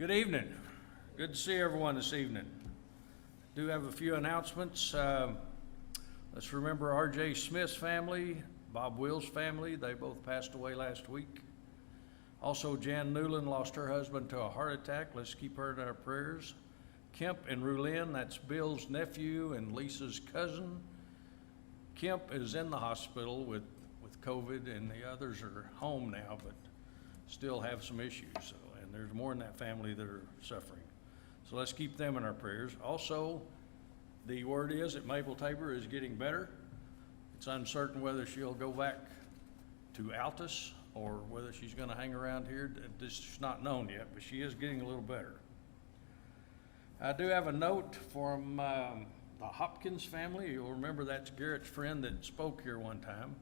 Good evening. Good to see everyone this evening. Do have a few announcements. Let's remember R.J. Smith's family, Bob Will's family. They both passed away last week. Also, Jan Newland lost her husband to a heart attack. Let's keep her in our prayers. Kemp and Rulin, that's Bill's nephew and Lisa's cousin. Kemp is in the hospital with COVID, and the others are home now, but still have some issues. So, and there's more in that family that are suffering. So let's keep them in our prayers. Also, the word is that Mabel Tabor is getting better. It's uncertain whether she'll go back to Altus or whether she's going to hang around here. This is not known yet, but she is getting a little better. I do have a note from the Hopkins family. You'll remember that's Garrett's friend that spoke here one time.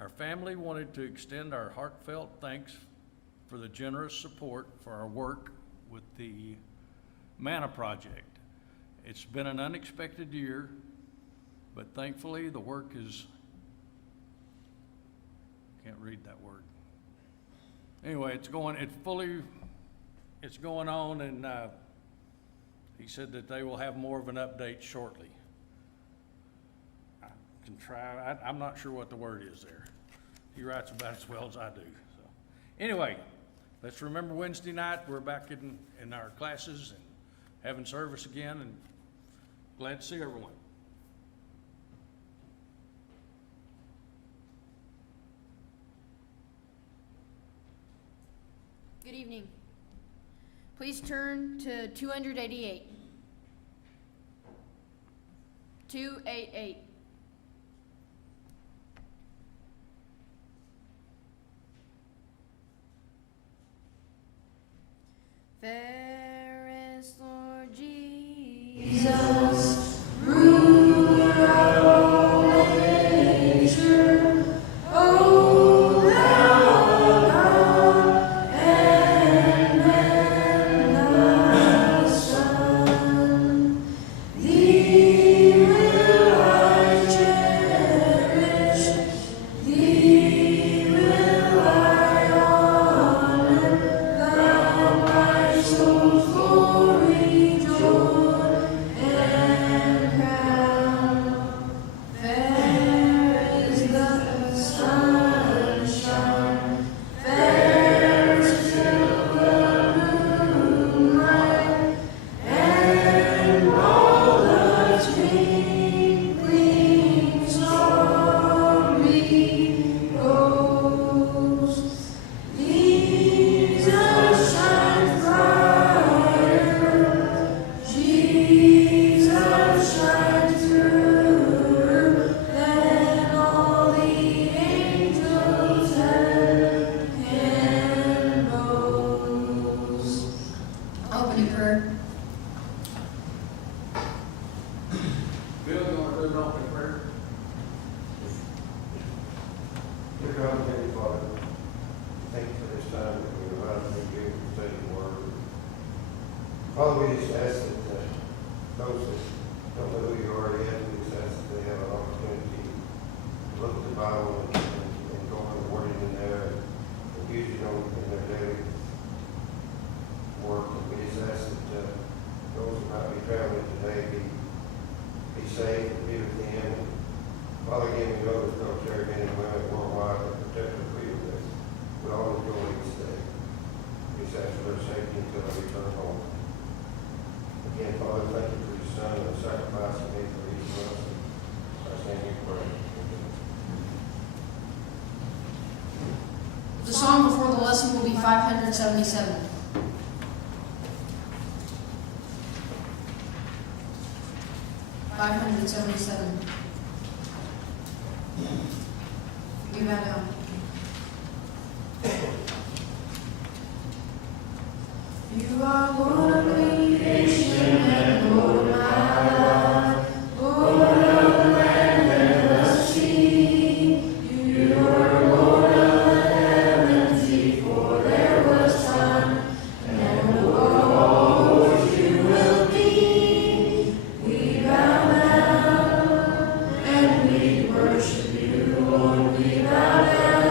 Our family wanted to extend our heartfelt thanks for the generous support for our work with the Manna Project. It's been an unexpected year, but thankfully the work is, can't read that word. Anyway, it's going on, and he said that they will have more of an update shortly. I can try, I'm not sure what the word is there. He writes about it as well as I do. So anyway, let's remember Wednesday night, we're back in our classes and having service again, and glad to see everyone. Good evening. Please turn to 288. 288. Fairest Lord Jesus, ruler of all nature, O thou God and man the Son, thee will I cherish, thee will I honor, thou my soul's glory, joy, and crown. Fair is the sunshine, fair is the moonlight, and all the twinkling starry ghosts. Jesus shines brighter, Jesus shines truer than all the angels heaven can boast. Opening prayer. Bill, you want to do an opening prayer? Dear God, Heavenly Father, thank you for this time that we are allowed to be here to study the Word. Father, we just ask that those that don't know who you are yet, we just ask that they have an opportunity to look at the Bible and go over the wording in there and use it in their daily work. And we just ask that those who might be traveling today be safe and be with them. And Father, again, we know there's military men and women worldwide that protect our freedom that we all enjoy each day. We just ask for their safety until they return home. Again, Father, thank you for your Son and the sacrifice he made for each of us. I stand here praying. The song before the lesson will be 577. We bow down. You are one creation and Lord of my life, Lord of the land and the sea. You are Lord of the heavens before there was time, and Lord of all Lords you will be. We bow down and we worship you, Lord. We bow down.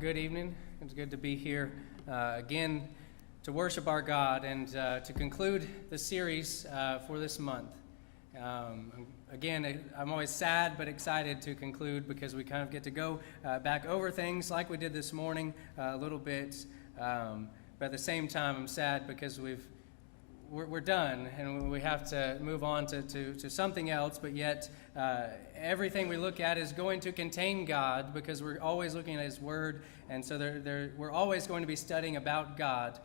Good evening. It's good to be here again to worship our God and to conclude the series for this month. Again, I'm always sad but excited to conclude because we kind of get to go back over things like we did this morning a little bit. But at the same time, I'm sad because we're done and we have to move on to something else, but yet everything we look at is going to contain God because we're always looking at His Word, and so we're always going to be studying about God,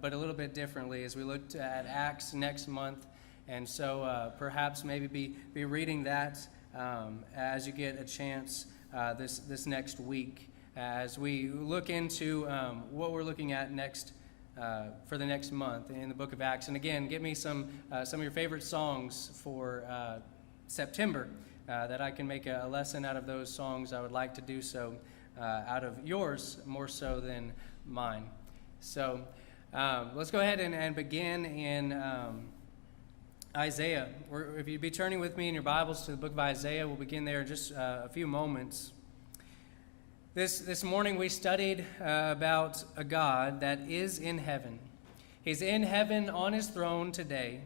but a little bit differently as we look at Acts next month, and so perhaps maybe be reading that as you get a chance this next week as we look into what we're looking at next for the next month in the book of Acts. And again, give me some of your favorite songs for September that I can make a lesson out of those songs. I would like to do so out of yours more so than mine. So let's go ahead and begin in Isaiah. If you'd be turning with me in your Bibles to the book of Isaiah, we'll begin there in just a few moments. This morning we studied about a God that is in heaven. He's in heaven on His throne today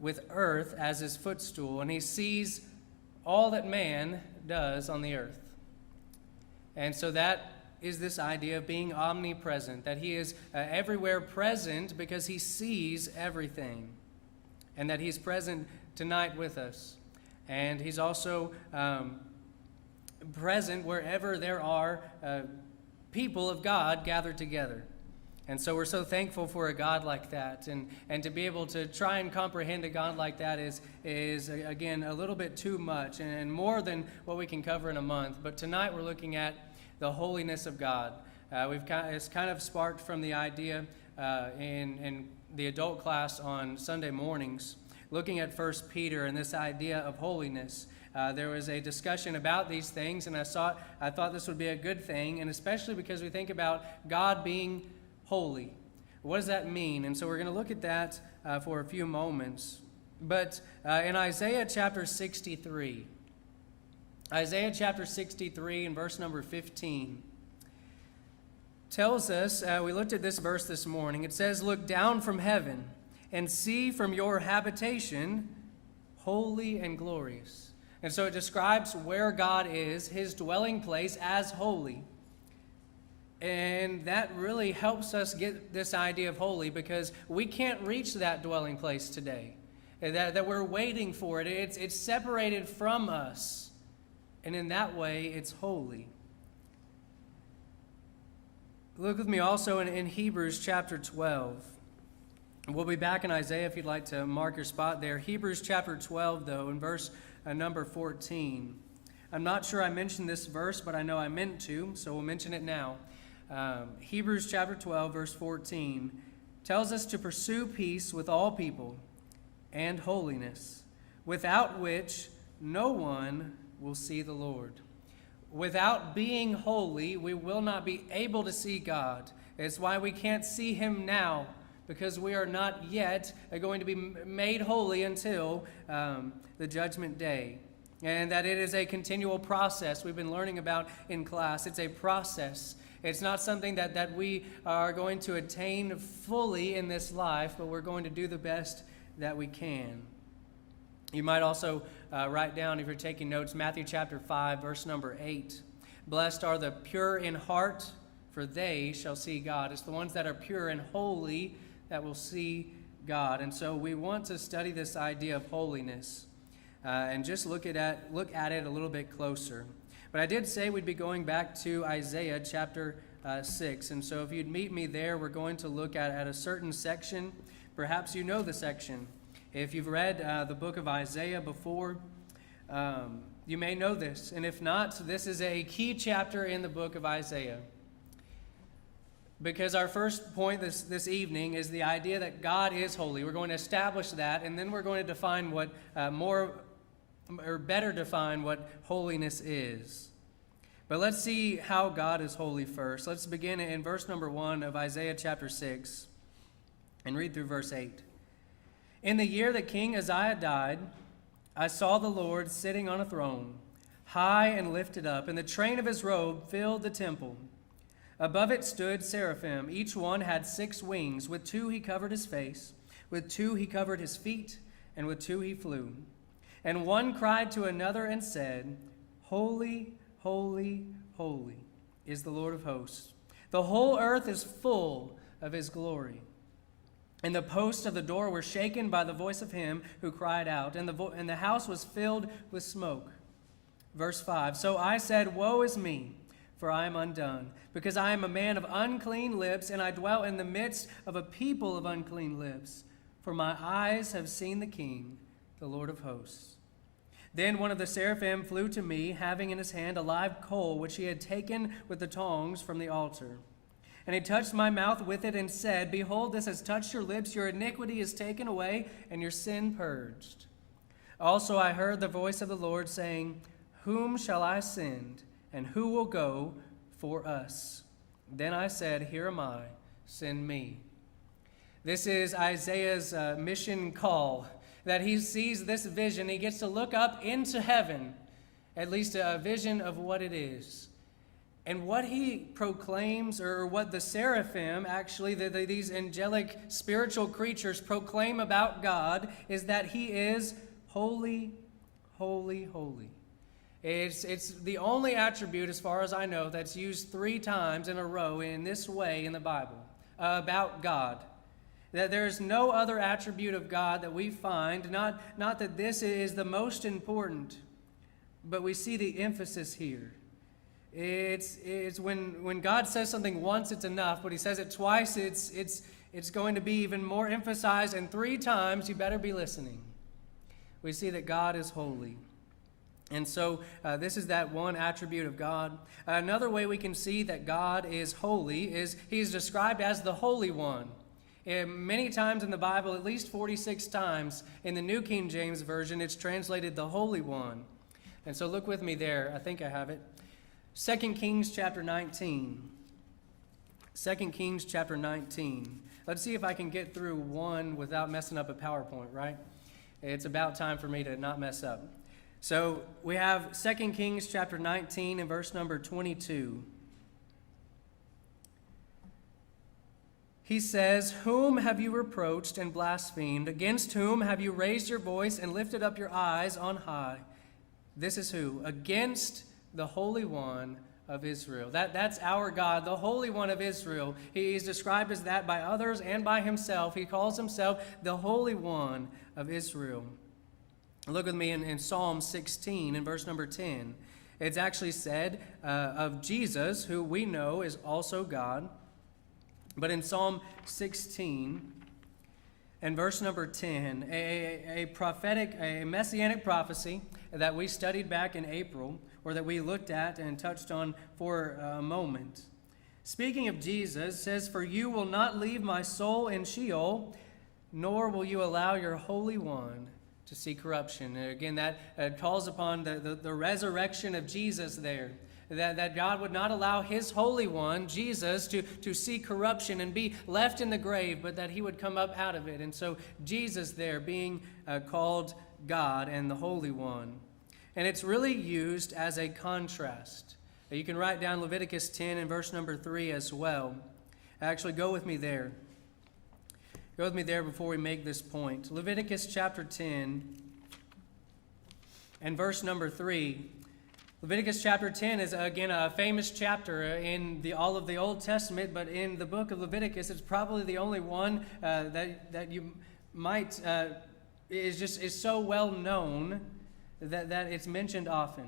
with earth as His footstool, and He sees all that man does on the earth. And so that is this idea of being omnipresent, that He is everywhere present because He sees everything, and that He's present tonight with us. And He's also present wherever there are people of God gathered together. And so we're so thankful for a God like that. And to be able to try and comprehend a God like that is again, a little bit too much and more than what we can cover in a month. But tonight we're looking at the holiness of God. It's kind of sparked from the idea in the adult class on Sunday mornings, looking at 1 Peter and this idea of holiness. There was a discussion about these things, and I thought this would be a good thing, and especially because we think about God being holy. What does that mean? And so we're going to look at that for a few moments. But in Isaiah chapter 63, Isaiah chapter 63 and verse number 15 tells us, we looked at this verse this morning, it says, "Look down from heaven and see from your habitation, holy and glorious." And so it describes where God is, His dwelling place, as holy. And that really helps us get this idea of holy because we can't reach that dwelling place today. That we're waiting for it. It's separated from us. And in that way, it's holy. Look with me also in Hebrews chapter 12. We'll be back in Isaiah if you'd like to mark your spot there. Hebrews chapter 12, though, in verse number 14. I'm not sure I mentioned this verse, but I know I meant to, so we'll mention it now. Hebrews chapter 12, verse 14 tells us to pursue peace with all people and holiness, without which no one will see the Lord. Without being holy, we will not be able to see God. It's why we can't see Him now, because we are not yet going to be made holy until the judgment day. And that it is a continual process we've been learning about in class. It's a process. It's not something that we are going to attain fully in this life, but we're going to do the best that we can. You might also write down, if you're taking notes, Matthew chapter 5, verse number 8. "Blessed are the pure in heart, for they shall see God." It's the ones that are pure and holy that will see God. And so we want to study this idea of holiness and just look at it a little bit closer. But I did say we'd be going back to Isaiah chapter 6. And so if you'd meet me there, we're going to look at a certain section. Perhaps you know the section. If you've read the book of Isaiah before, you may know this. And if not, this is a key chapter in the book of Isaiah. Because our first point this evening is the idea that God is holy. We're going to establish that, and then we're going to define what better define what holiness is. But let's see how God is holy first. Let's begin in verse number 1 of Isaiah chapter 6 and read through verse 8. "In the year that King Uzziah died, I saw the Lord sitting on a throne, high high and lifted up, and the train of his robe filled the temple. Above it stood seraphim. Each one had 6 wings. With 2 he covered his face, with 2 he covered his feet, and with 2 he flew. And one cried to another and said, Holy, holy, holy is the Lord of hosts. The whole earth is full of his glory. And the posts of the door were shaken by the voice of him who cried out, and the house was filled with smoke. Verse 5, So I said, Woe is me, for I am undone, because I am a man of unclean lips, and I dwell in the midst of a people of unclean lips. For my eyes have seen the King, the Lord of hosts. Then one of the seraphim flew to me, having in his hand a live coal, which he had taken with the tongs from the altar. And he touched my mouth with it and said, Behold, this has touched your lips, your iniquity is taken away, and your sin purged. Also I heard the voice of the Lord saying, Whom shall I send, and who will go for us? Then I said, Here am I, send me. This is Isaiah's mission call, that he sees this vision. He gets to look up into heaven, at least a vision of what it is. And what he proclaims, or what the seraphim, actually, these angelic spiritual creatures proclaim about God, is that he is holy, holy, holy. It's the only attribute, as far as I know, that's used 3 times in a row in this way in the Bible about God. That there's no other attribute of God that we find, not that this is the most important, but we see the emphasis here. It's when God says something once, it's enough, but he says it twice, it's going to be even more emphasized, and 3 times, you better be listening. We see that God is holy. And so this is that one attribute of God. Another way we can see that God is holy is he's described as the Holy One. Many times in the Bible, at least 46 times in the New King James Version, it's translated the Holy One. And so look with me there. I think I have it. 2 Kings chapter 19. 2 Kings chapter 19. Let's see if I can get through one without messing up a PowerPoint, right? It's about time for me to not mess up. So we have 2 Kings chapter 19 and verse number 22. He says, Whom have you reproached and blasphemed? Against whom have you raised your voice and lifted up your eyes on high? This is who? Against the Holy One of Israel. That's our God, the Holy One of Israel. He is described as that by others and by himself. He calls himself the Holy One of Israel. Look with me in Psalm 16 in verse number 10. It's actually said of Jesus, who we know is also God. But in Psalm 16 and verse number 10, a messianic prophecy that we studied back in April, or that we looked at and touched on for a moment. Speaking of Jesus, says, For you will not leave my soul in Sheol, nor will you allow your Holy One to see corruption. And again, that calls upon the resurrection of Jesus there. That God would not allow his Holy One, Jesus, to see corruption and be left in the grave, but that he would come up out of it. And so Jesus there being called God and the Holy One. And it's really used as a contrast. You can write down Leviticus 10 and verse number 3 as well. Actually, go with me there. Go with me there before we make this point. Leviticus chapter 10 and verse number 3. Leviticus chapter 10 is, again, a famous chapter in all of the Old Testament, but in the book of Leviticus, it's probably the only one that you might, is so well known that it's mentioned often.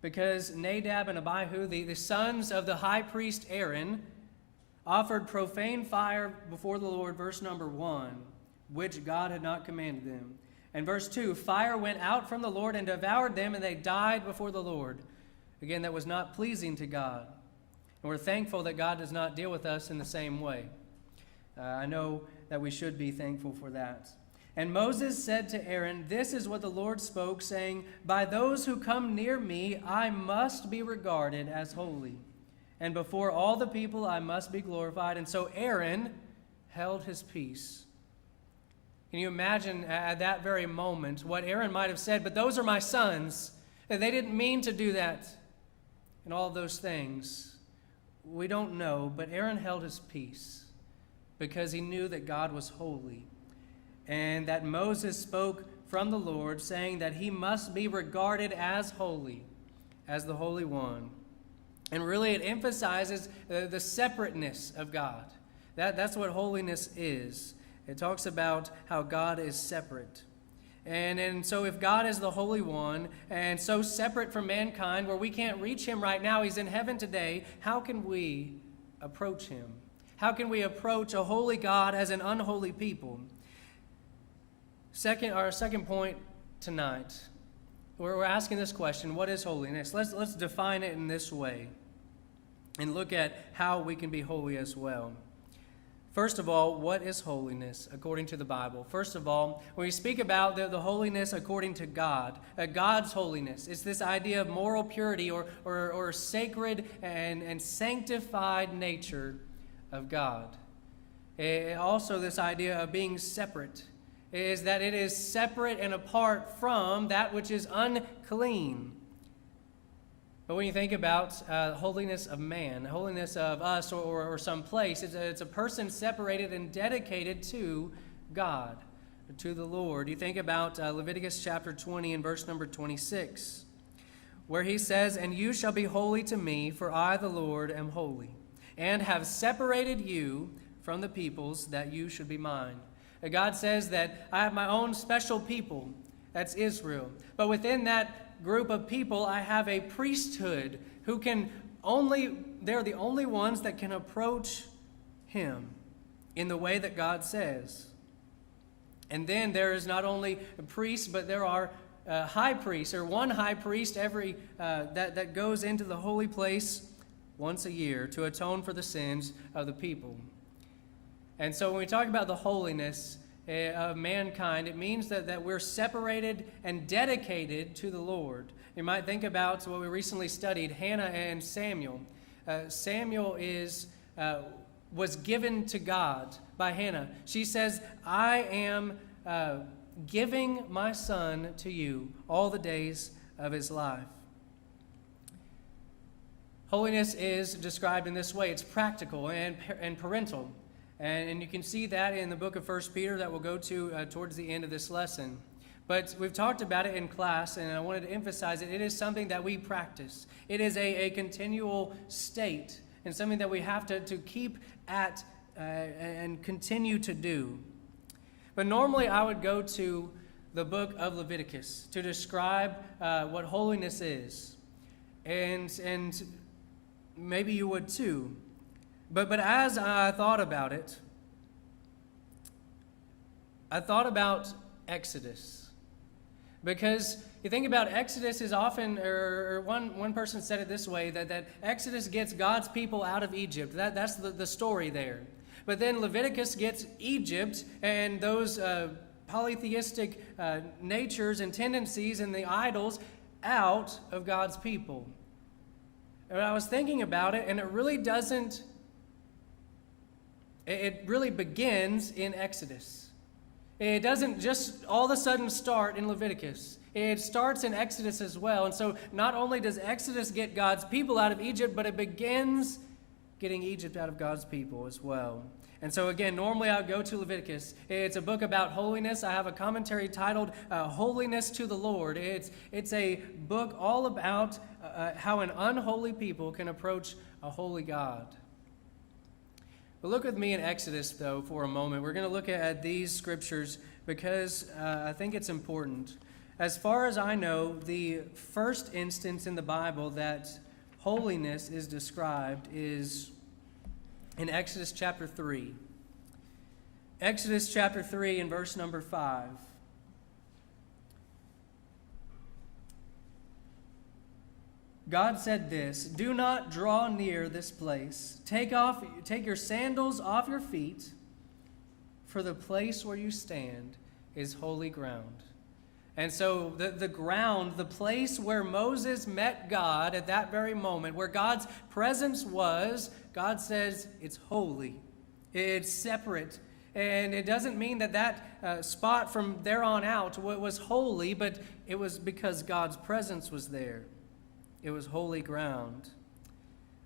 Because Nadab and Abihu, the sons of the high priest Aaron, offered profane fire before the Lord, verse number 1, which God had not commanded them. And verse 2, fire went out from the Lord and devoured them, and they died before the Lord. Again, that was not pleasing to God. And we're thankful that God does not deal with us in the same way. I know that we should be thankful for that. And Moses said to Aaron, This is what the Lord spoke, saying, By those who come near me, I must be regarded as holy. And before all the people, I must be glorified. And so Aaron held his peace. Can you imagine at that very moment what Aaron might have said? But those are my sons. And they didn't mean to do that and all of those things. We don't know, but Aaron held his peace because he knew that God was holy and that Moses spoke from the Lord, saying that he must be regarded as holy, as the Holy One. And really it emphasizes the separateness of God. That's what holiness is. It talks about how God is separate. And so if God is the Holy One and so separate from mankind where we can't reach him right now, he's in heaven today, how can we approach him? How can we approach a holy God as an unholy people? Our second point tonight, we're asking this question, what is holiness? Let's define it in this way and look at how we can be holy as well. First of all, what is holiness according to the Bible? First of all, when we speak about the holiness according to God, God's holiness, it's this idea of moral purity or sacred and sanctified nature of God. Also, this idea of being separate is that it is separate and apart from that which is unclean. But when you think about holiness of man, holiness of us or some place, it's a person separated and dedicated to God, to the Lord. You think about Leviticus chapter 20 and verse number 26, where he says, "And you shall be holy to me, for I, the Lord, am holy, and have separated you from the peoples, that you should be mine." God says that I have my own special people, that's Israel. But within that group of people, I have a priesthood who they're the only ones that can approach him in the way that God says. And then there is not only a priest, but there are high priests, or one high priest that goes into the holy place once a year to atone for the sins of the people. And so when we talk about the holiness of mankind, it means that we're separated and dedicated to the Lord. You might think about what we recently studied, Hannah and Samuel. Samuel was given to God by Hannah. She says, "I am giving my son to you all the days of his life." Holiness is described in this way. It's practical and parental. And you can see that in the book of 1 Peter that we'll go to towards the end of this lesson. But we've talked about it in class, and I wanted to emphasize it. It is something that we practice. It is a continual state and something that we have to keep at and continue to do. But normally I would go to the book of Leviticus to describe what holiness is. And maybe you would too. But as I thought about it, I thought about Exodus. Because you think about Exodus is often, or one person said it this way, that Exodus gets God's people out of Egypt. That's the story there. But then Leviticus gets Egypt and those polytheistic natures and tendencies and the idols out of God's people. And I was thinking about it, and it really doesn't. It really begins in Exodus. It doesn't just all of a sudden start in Leviticus. It starts in Exodus as well. And so not only does Exodus get God's people out of Egypt, but it begins getting Egypt out of God's people as well. And so again, normally I would go to Leviticus. It's a book about holiness. I have a commentary titled Holiness to the Lord. It's a book all about how an unholy people can approach a holy God. But look with me in Exodus, though, for a moment. We're going to look at these scriptures because I think it's important. As far as I know, the first instance in the Bible that holiness is described is in Exodus chapter 3. Exodus chapter 3 and verse number 5. God said this, "Do not draw near this place. Take your sandals off your feet, for the place where you stand is holy ground." And so the ground, the place where Moses met God at that very moment, where God's presence was, God says it's holy. It's separate. And it doesn't mean that that spot from there on out was holy, but it was because God's presence was there. It was holy ground.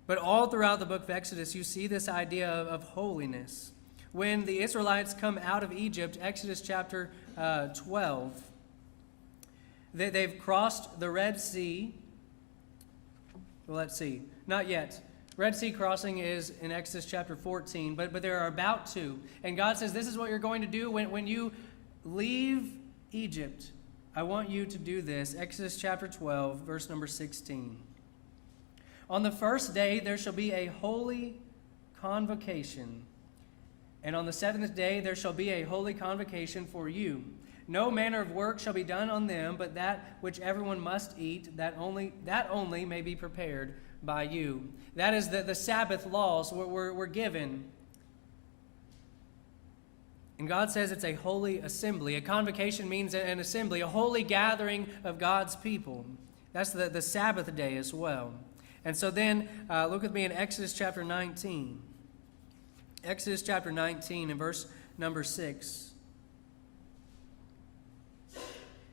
But all throughout the book of Exodus, you see this idea of holiness. When the Israelites come out of Egypt, Exodus chapter 12, they've crossed the Red Sea. Well, let's see. Not yet. Red Sea crossing is in Exodus chapter 14, but they're about to. And God says, this is what you're going to do when you leave Egypt. I want you to do this. Exodus chapter 12, verse number 16. On the first day there shall be a holy convocation. And on the seventh day there shall be a holy convocation for you. No manner of work shall be done on them, but that which everyone must eat, that only may be prepared by you. That is the Sabbath laws were given. And God says it's a holy assembly. A convocation means an assembly, a holy gathering of God's people. That's the Sabbath day as well. And so then, look with me in Exodus chapter 19. Exodus chapter 19 and verse number 6.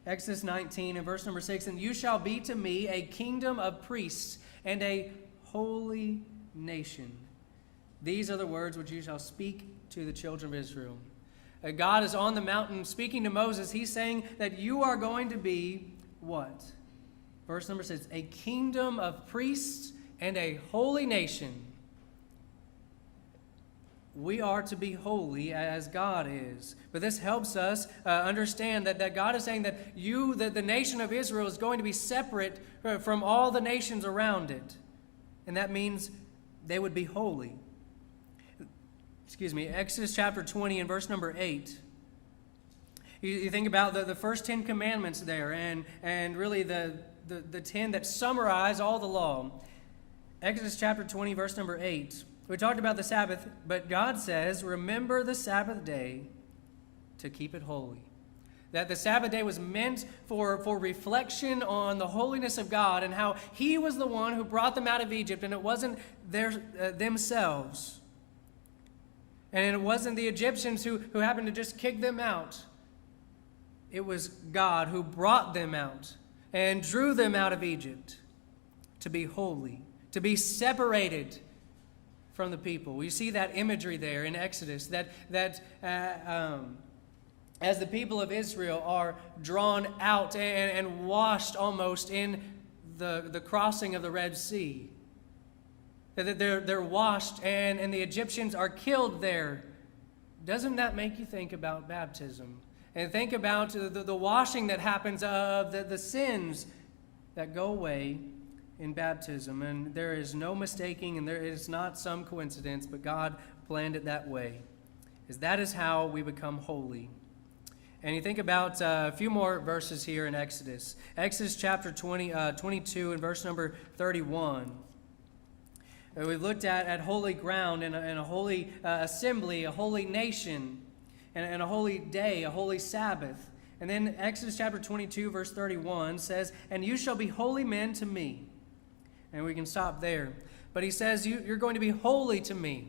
Exodus 19 and verse number 6. And you shall be to me a kingdom of priests and a holy nation. These are the words which you shall speak to the children of Israel. God is on the mountain speaking to Moses. He's saying that you are going to be what? Verse number 6. A kingdom of priests and a holy nation. We are to be holy as God is. But this helps us understand that God is saying that the nation of Israel, is going to be separate from all the nations around it. And that means they would be holy. Exodus chapter 20 and verse number 8. You think about the first 10 commandments there, and really the 10 that summarize all the law. Exodus chapter 20, verse number 8. We talked about the Sabbath, but God says, remember the Sabbath day to keep it holy. That the Sabbath day was meant for reflection on the holiness of God and how He was the one who brought them out of Egypt, and it wasn't themselves. And it wasn't the Egyptians who happened to just kick them out. It was God who brought them out and drew them out of Egypt to be holy, to be separated from the people. We see that imagery there in Exodus, that as the people of Israel are drawn out and washed almost in the crossing of the Red Sea, that they're washed and the Egyptians are killed there. Doesn't that make you think about baptism? And think about the washing that happens of the sins that go away in baptism. And there is no mistaking, and there is not some coincidence, but God planned it that way. That is how we become holy. And you think about a few more verses here in Exodus. Exodus chapter 22 and verse number 31. We've looked at holy ground and a holy assembly, a holy nation, and a holy day, a holy Sabbath. And then Exodus chapter 22, verse 31 says, and you shall be holy men to me. And we can stop there. But he says, you're going to be holy to me.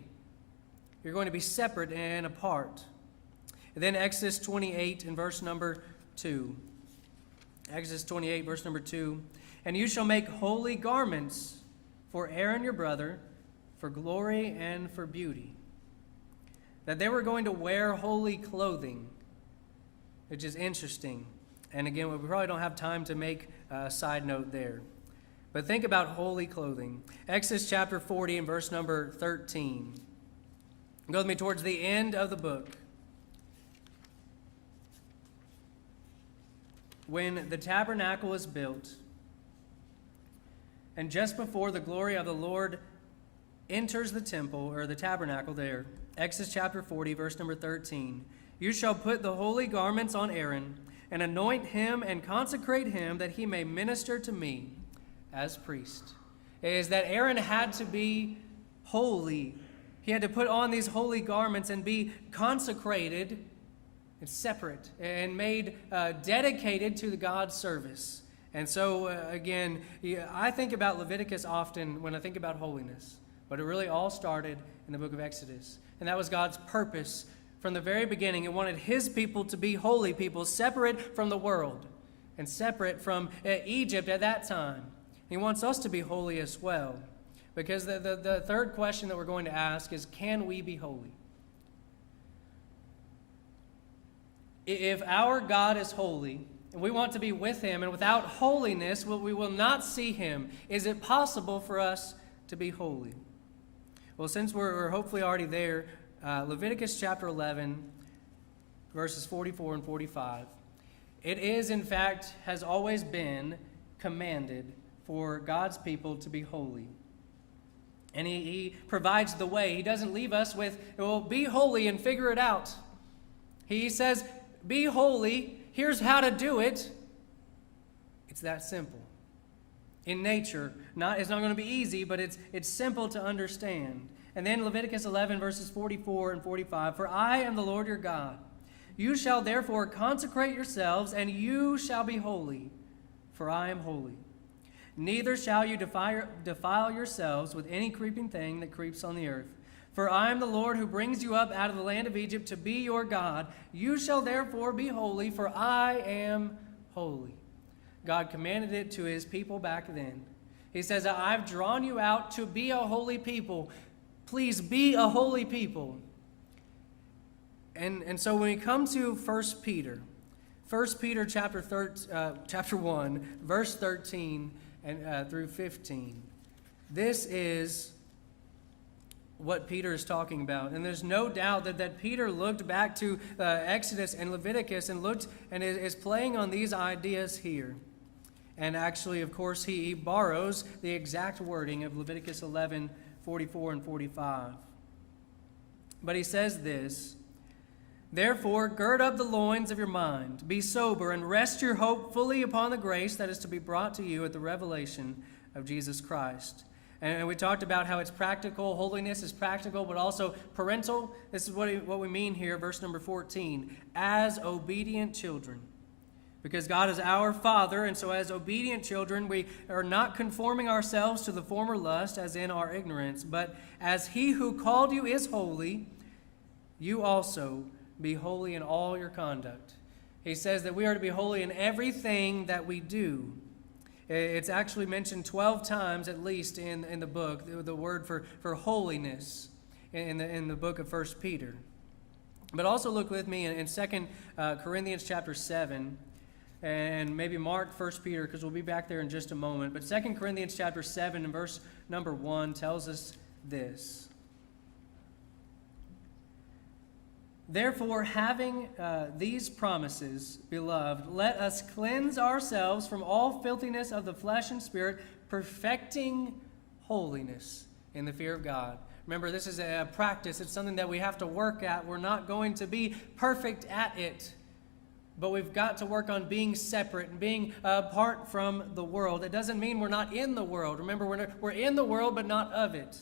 You're going to be separate and apart. And then Exodus 28 and verse number 2. Exodus 28, verse number 2. And you shall make holy garments for Aaron your brother, for glory and for beauty. That they were going to wear holy clothing, which is interesting. And again, we probably don't have time to make a side note there. But think about holy clothing. Exodus chapter 40 and verse number 13. Go with me towards the end of the book. When the tabernacle was built, and just before the glory of the Lord enters the temple, or the tabernacle there, Exodus chapter 40, verse number 13, you shall put the holy garments on Aaron, and anoint him and consecrate him, that he may minister to me as priest. It is that Aaron had to be holy. He had to put on these holy garments and be consecrated and separate and made dedicated to the God's service. And so, again, I think about Leviticus often when I think about holiness, but it really all started in the book of Exodus. And that was God's purpose From the very beginning, He wanted His people to be holy people, separate from the world and separate from Egypt at that time. He wants us to be holy as well. Because the third question that we're going to ask is, can we be holy? If our God is holy, and we want to be with Him, and without holiness, we will not see Him, is it possible for us to be holy? Well, since we're hopefully already there, Leviticus chapter 11, verses 44 and 45. It is, in fact, has always been commanded for God's people to be holy. And he provides the way. He doesn't leave us with, well, be holy and figure it out. He says, be holy, here's how to do it. It's that simple. In nature, it's not going to be easy, but it's simple to understand. And then Leviticus 11, verses 44 and 45, for I am the Lord your God. You shall therefore consecrate yourselves, and you shall be holy, for I am holy. Neither shall you defile yourselves with any creeping thing that creeps on the earth. For I am the Lord who brings you up out of the land of Egypt to be your God. You shall therefore be holy, for I am holy. God commanded it to His people back then. He says, I've drawn you out to be a holy people. Please be a holy people. And so when we come to 1 Peter chapter 1, verse 13 and through 15, this is what Peter is talking about. And there's no doubt that Peter looked back to Exodus and Leviticus and looked and is playing on these ideas here. And actually, of course, he borrows the exact wording of Leviticus 11, 44 and 45. But he says this, therefore, gird up the loins of your mind, be sober, and rest your hope fully upon the grace that is to be brought to you at the revelation of Jesus Christ. And we talked about how it's practical. Holiness is practical, but also parental. This is what we mean here, verse number 14. As obedient children. Because God is our Father, and so as obedient children, we are not conforming ourselves to the former lust, as in our ignorance. But as He who called you is holy, you also be holy in all your conduct. He says that we are to be holy in everything that we do. It's actually mentioned 12 times at least in the book, the word for holiness in the book of 1 Peter. But also look with me in 2 Corinthians chapter 7, and maybe mark 1 Peter, because we'll be back there in just a moment. But 2 Corinthians chapter 7 and verse number 1 tells us this. Therefore, having these promises, beloved, let us cleanse ourselves from all filthiness of the flesh and spirit, perfecting holiness in the fear of God. Remember, this is a practice. It's something that we have to work at. We're not going to be perfect at it, but we've got to work on being separate and being apart from the world. It doesn't mean we're not in the world. Remember, we're in the world, but not of it.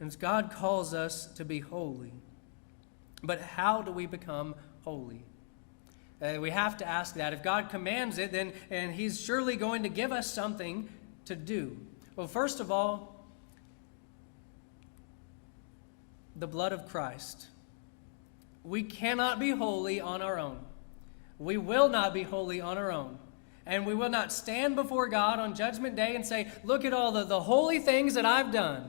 And God calls us to be holy. But how do we become holy? We have to ask that. If God commands it, then and He's surely going to give us something to do. Well, first of all, the blood of Christ. We cannot be holy on our own. We will not be holy on our own. And we will not stand before God on Judgment Day and say, look at all the holy things that I've done.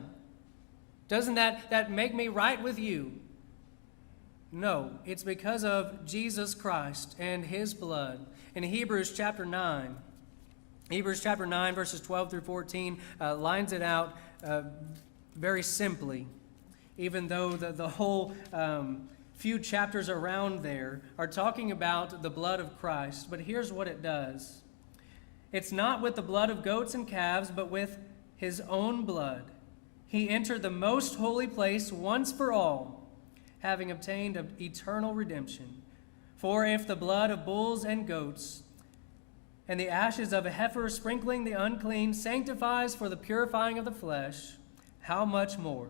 Doesn't that make me right with you? No, it's because of Jesus Christ and His blood. In Hebrews chapter 9, verses 12 through 14, lines it out very simply, even though the whole few chapters around there are talking about the blood of Christ. But here's what it does. It's not with the blood of goats and calves, but with His own blood. He entered the most holy place once for all, having obtained an eternal redemption. For if the blood of bulls and goats and the ashes of a heifer sprinkling the unclean sanctifies for the purifying of the flesh, how much more?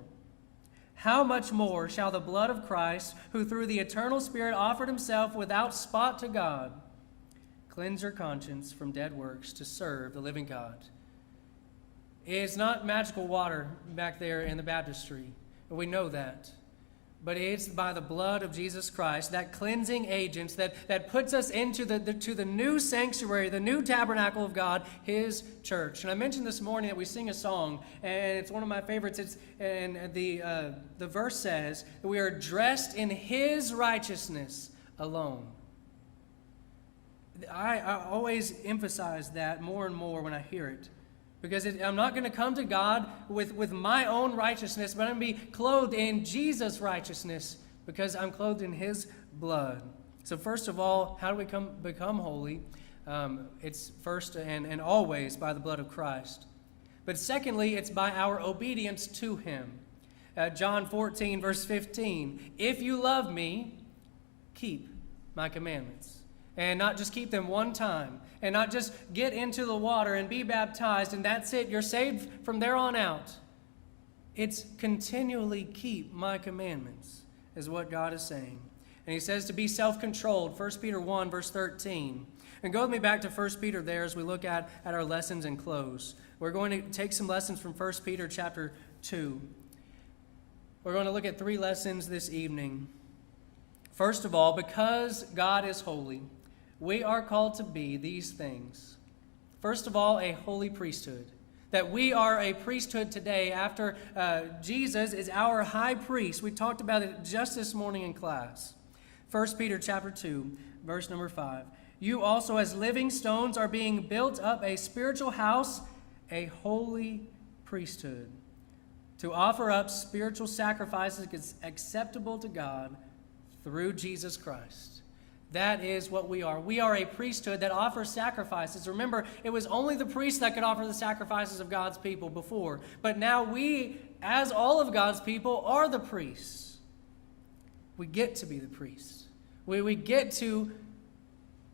How much more shall the blood of Christ, who through the eternal Spirit offered Himself without spot to God, cleanse your conscience from dead works to serve the living God? It's not magical water back there in the baptistry. We know that. but it's by the blood of Jesus Christ, that cleansing agent that puts us into to the new sanctuary, the new tabernacle of God, His church. And I mentioned this morning that we sing a song, and it's one of my favorites. And the verse says that we are dressed in His righteousness alone. I always emphasize that more and more when I hear it. Because I'm not going to come to God with my own righteousness, but I'm going to be clothed in Jesus' righteousness because I'm clothed in His blood. So first of all, how do we become holy? It's first and always by the blood of Christ. But secondly, it's by our obedience to Him. John 14, verse 15, if you love me, keep my commandments. And not just keep them one time. And not just get into the water and be baptized and that's it. You're saved from there on out. It's continually keep my commandments is what God is saying. And He says to be self-controlled. 1 Peter 1, verse 13. And go with me back to 1 Peter there as we look at our lessons and close. We're going to take some lessons from 1 Peter chapter 2. We're going to look at 3 lessons this evening. First of all, because God is holy, we are called to be these things. First of all, a holy priesthood. That we are a priesthood today after Jesus is our high priest. We talked about it just this morning in class. 1 Peter chapter 2, verse number 5. You also as living stones are being built up a spiritual house, a holy priesthood, to offer up spiritual sacrifices acceptable to God through Jesus Christ. That is what we are. We are a priesthood that offers sacrifices. Remember, it was only the priests that could offer the sacrifices of God's people before. But now we, as all of God's people, are the priests. We get to be the priests. We get to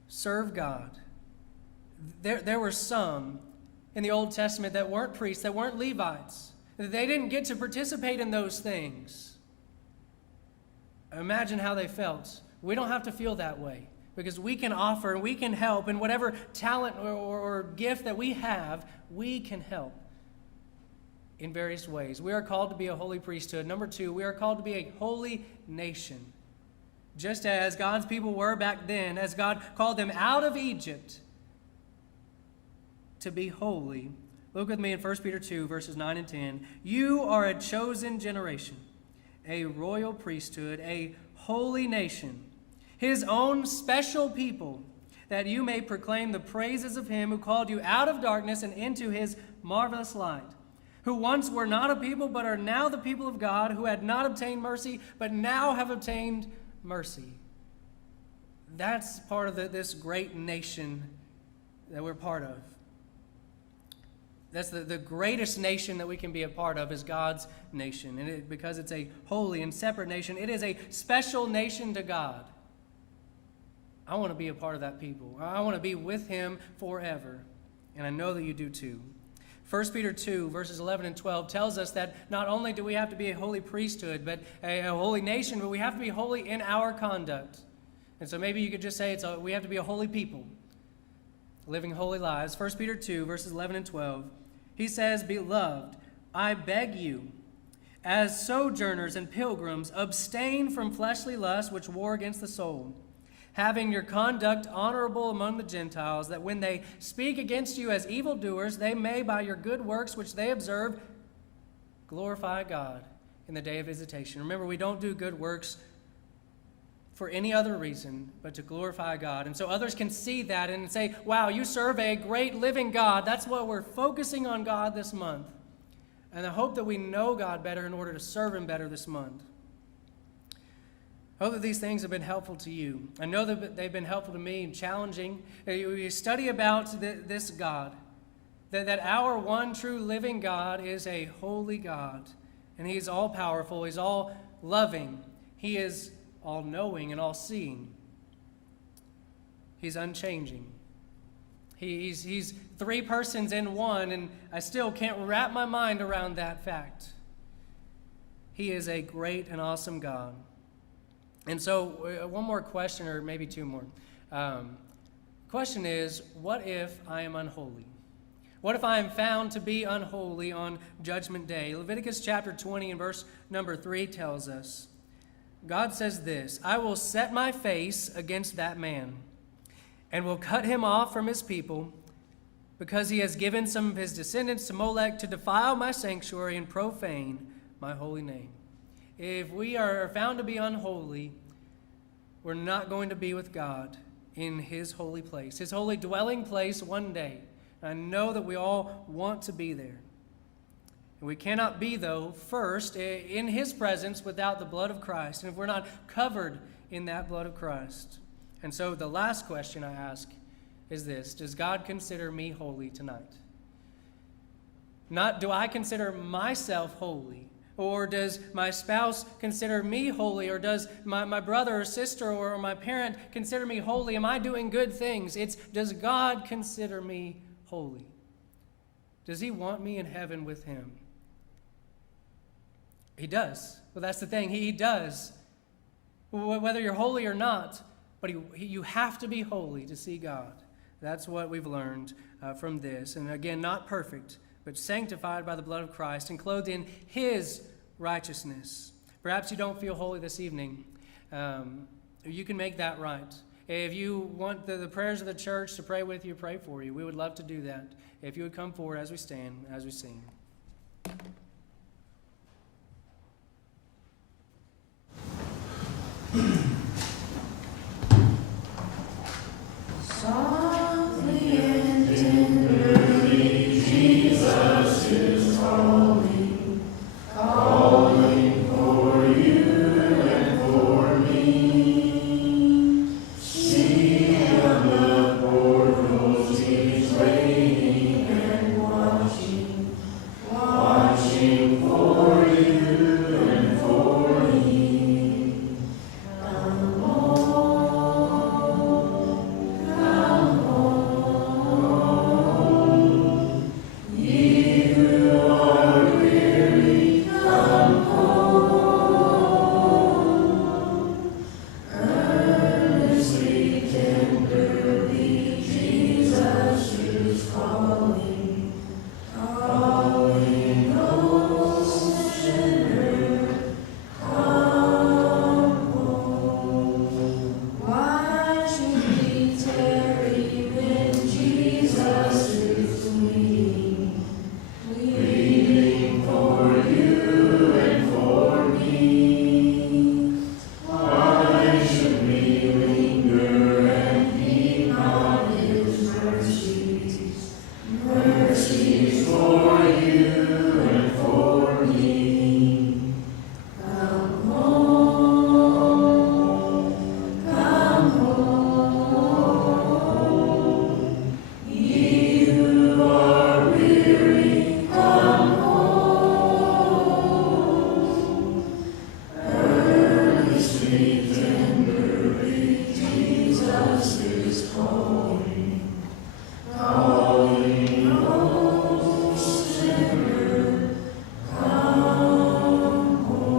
serve God. There were some in the Old Testament that weren't priests, that weren't Levites. They didn't get to participate in those things. Imagine how they felt. We don't have to feel that way because we can offer and we can help, and whatever talent or gift that we have, we can help in various ways. We are called to be a holy priesthood. Number 2, we are called to be a holy nation. Just as God's people were back then, as God called them out of Egypt to be holy. Look with me in 1 Peter 2, verses 9 and 10. You are a chosen generation, a royal priesthood, a holy nation, His own special people, that you may proclaim the praises of Him who called you out of darkness and into His marvelous light, who once were not a people but are now the people of God, who had not obtained mercy but now have obtained mercy. That's part of this great nation that we're part of. That's the greatest nation that we can be a part of is God's nation. And because it's a holy and separate nation, it is a special nation to God. I want to be a part of that people. I want to be with Him forever. And I know that you do too. 1 Peter 2, verses 11 and 12 tells us that not only do we have to be a holy priesthood, but a holy nation, but we have to be holy in our conduct. And so maybe you could just say we have to be a holy people, living holy lives. 1 Peter 2, verses 11 and 12. He says, Beloved, I beg you, as sojourners and pilgrims, abstain from fleshly lusts which war against the soul, having your conduct honorable among the Gentiles, that when they speak against you as evildoers, they may, by your good works which they observe, glorify God in the day of visitation. Remember, we don't do good works for any other reason but to glorify God. And so others can see that and say, wow, you serve a great living God. That's what we're focusing on God this month. And I hope that we know God better in order to serve Him better this month. I hope that these things have been helpful to you. I know that they've been helpful to me and challenging. You study about this God, that our one true living God is a holy God. And He's all-powerful. He's all-loving. He is all-knowing and all-seeing. He's unchanging. He's 3 persons in one, and I still can't wrap my mind around that fact. He is a great and awesome God. And so one more question, or maybe 2 more. Question is, what if I am unholy? What if I am found to be unholy on Judgment Day? Leviticus chapter 20 and verse number 3 tells us God says this, I will set my face against that man and will cut him off from his people because he has given some of his descendants to Molech to defile my sanctuary and profane my holy name. If we are found to be unholy, we're not going to be with God in his holy place, his holy dwelling place one day. I know that we all want to be there. And we cannot be, though, first in his presence without the blood of Christ, and if we're not covered in that blood of Christ. And so the last question I ask is this: does God consider me holy tonight? Not do I consider myself holy, or does my spouse consider me holy, or does my brother or sister or my parent consider me holy? Am I doing good things? It's, does God consider me holy? Does he want me in heaven with him? He does. Well, that's the thing. He does. Whether you're holy or not, but you have to be holy to see God. That's what we've learned from this. And again, not perfect, but sanctified by the blood of Christ and clothed in his righteousness. Perhaps you don't feel holy this evening. You can make that right. If you want the prayers of the church to pray with you, pray for you. We would love to do that. If you would come forward as we stand, as we sing. Softly and tenderly, Jesus is calling, calling for you and for me. See on the portals, he's waiting and watching, watching for you and for me. Come Why should we tarry when Jesus is waiting for you and for me? Why should we linger and heed not his mercies, mercies for you and for me? Come Jesus is calling, calling, oh sinner, come home.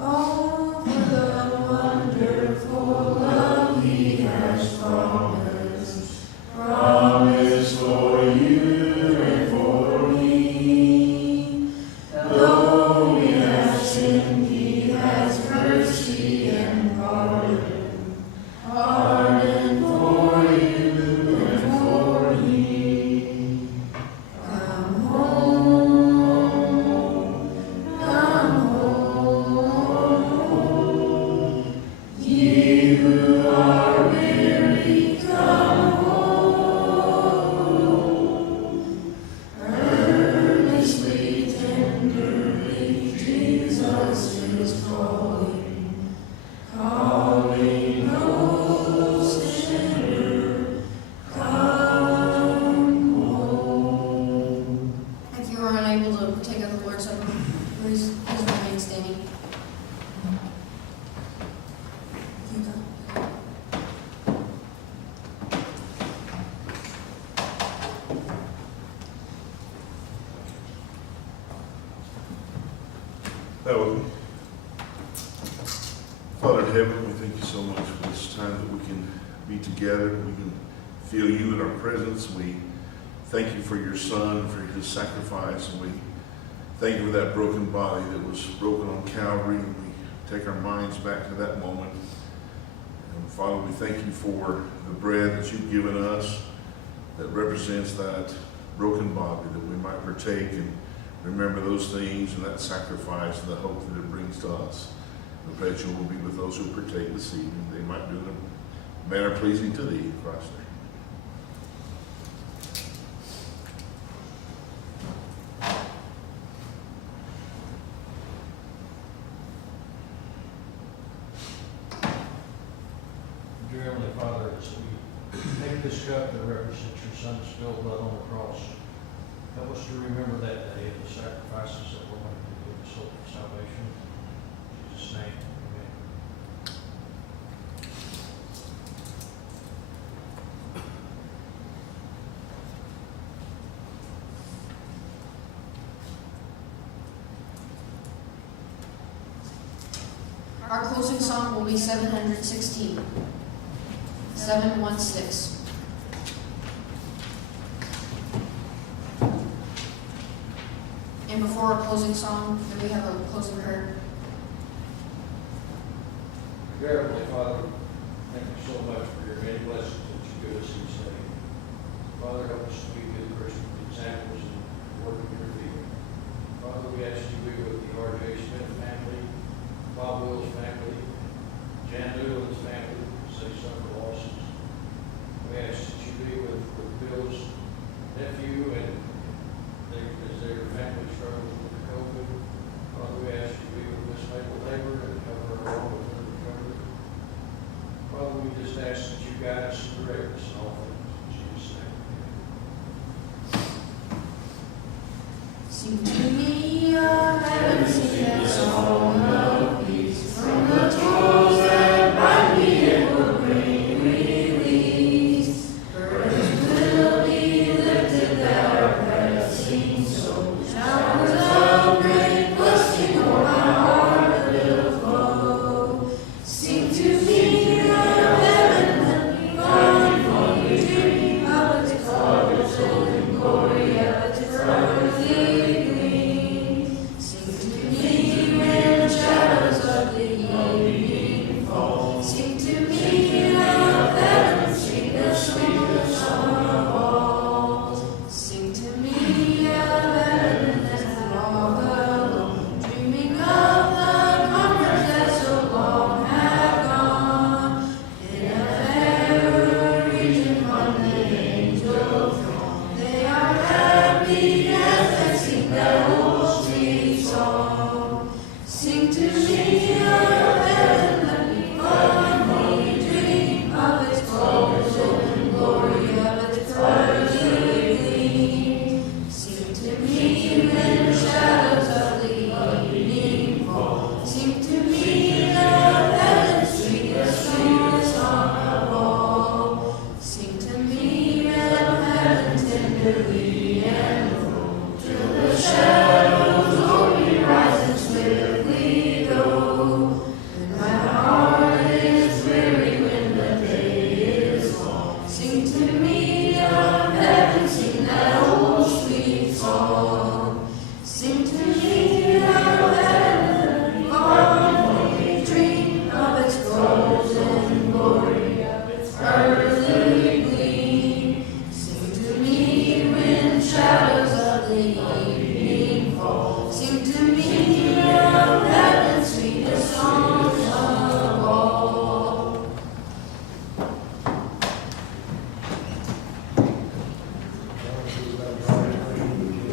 Oh, for the wonderful love he has promised, promised for you and for me. Though we have sinned, he has mercy and pardon, pardon for you and for me. Come home, ye who are weary, come home. Earnestly, tenderly, Jesus is calling, calling, oh sinner, come home. If you are unable to take up the Lord's Supper, please remain standing. Father in heaven, we thank you so much for this time that we can be together. We can feel you in our presence. We thank you for your Son, for his sacrifice, and we thank you for that broken body that was broken on Calvary. And we take our minds back to that moment. And Father, we thank you for the bread that you've given us that represents that broken body, that we might partake and remember those things and that sacrifice and the hope that it brings to us. We pray that you will be with those who partake this evening. They might do it in a manner pleasing to thee, in Christ's name. Dear Heavenly Father, as we take this cup that represents your Son's spilled blood on the cross, help us to remember that day and the sacrifices that were made to give us hope for salvation. In Jesus' name, amen. Our closing song will be 716. 716. And before our closing song, do we have a closing prayer? Dear Heavenly Father, thank you so much for your many blessings that you give us each day. Father, help us to be good Christian examples and work in your field. Father, we ask you to be with the R.J. Smith family, Bob Wills family, Jan Newland's family, say suffer losses. We ask that you be with Bill's nephew and as their family struggles with COVID. Father, we ask you to be with Miss Mabel Labor and cover her along with her recovery. Father, we just ask that you guide us and direct us in all things. In Jesus' name, amen. Sing